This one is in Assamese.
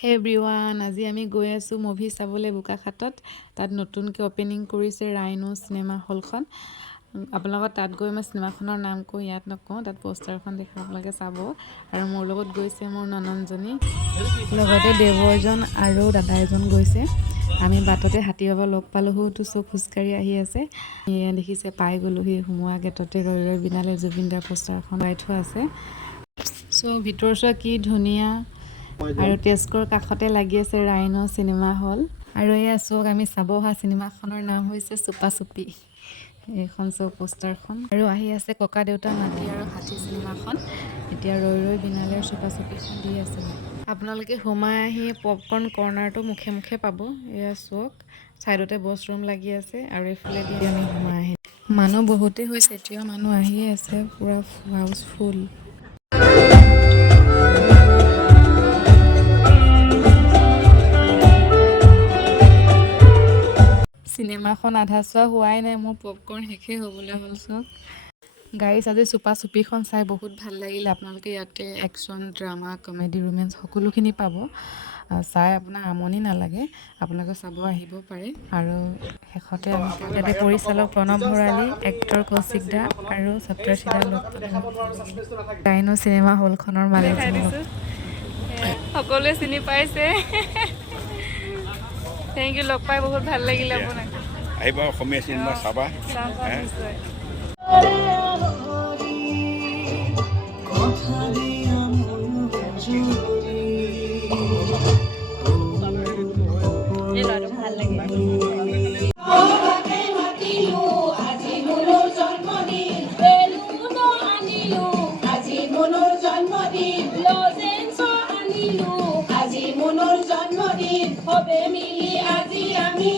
হে এভৰিৱান, আজি আমি গৈ আছোঁ মুভি চাবলৈ বোকাখাতত। তাত নতুনকৈ অপেনিং কৰিছে ৰাইনো চিনেমা হলখন। আপোনালোকক তাত গৈ মই চিনেমাখনৰ নাম কওঁ, ইয়াত নকওঁ। তাত পোষ্টাৰখন দেখি আপোনালোকে চাব। আৰু মোৰ লগত গৈছে মোৰ নননজনী, লগতে দেৱৰজন আৰু দাদা এজন গৈছে। আমি বাটতে হাতী বাবা লগ পালোঁতো, চব খোজকাঢ়ি আহি আছে। এয়া দেখিছে, পাই গ'লোহি। সোমোৱা গেটতে ৰৈ ৰৈ বিনালে জুবিন দাৰ পোষ্টাৰখন লগাই থোৱা আছে। চ' ভিতৰ চোৱা কি ধুনীয়া। আৰু তেজপুৰৰ কাষতে লাগি আছে ৰাইনো চিনেমা হল। আৰু এয়া চাওক, আমি চাব অহা চিনেমাখনৰ নাম হৈছে চুপা চুপি। এইখন চাওক পোষ্টাৰখন। আৰু আহি আছে ককা দেউতা নাতি আৰু হাতী চিনেমাখন। এতিয়া ৰৈ ৰৈ বিনালেৰ চুপা চুপিখন দি আছে। আপোনালোকে সোমাই আহি পপকৰ্ণ কৰ্ণাৰটো মুখে মুখে পাব। এয়া চাওক, ছাইডতে ৱাছৰুম লাগি আছে। আৰু এইফালেদি আমি সোমাই আহি মানুহ বহুতেই হৈছে, এতিয়াও মানুহ আহিয়ে আছে, পূৰা হাউচফুল। চিনেমাখন আধা চোৱা হোৱাই নাই, মোৰ পপকৰ্ণ শেষেই হ'বলৈ হ'ল। চব গাইজ, আজি চুপা চুপিখন চাই বহুত ভাল লাগিলে। আপোনালোকে ইয়াতে একশ্যন, ড্ৰামা, কমেডি, ৰোমেঞ্চ সকলোখিনি পাব। চাই আপোনাৰ আমনি নালাগে, আপোনালোকে চাব আহিব পাৰে। আৰু শেষতে ইয়াতে পৰিচালক প্ৰণৱ ভৰালী, এক্টৰ কৌশিক দা আৰু সপ্তৰ্ষি দা লগ পালোঁ। ৰাইনো চিনেমা হলখনৰ মালিক সকলোৱে চিনি পাইছে। থেংক ইউ, লগ পাই বহুত ভাল লাগিলে আপোনাক। আহিবা অসমীয়া চিনেমা চাবা। জন্মদিন হবে মিলি আজি আমি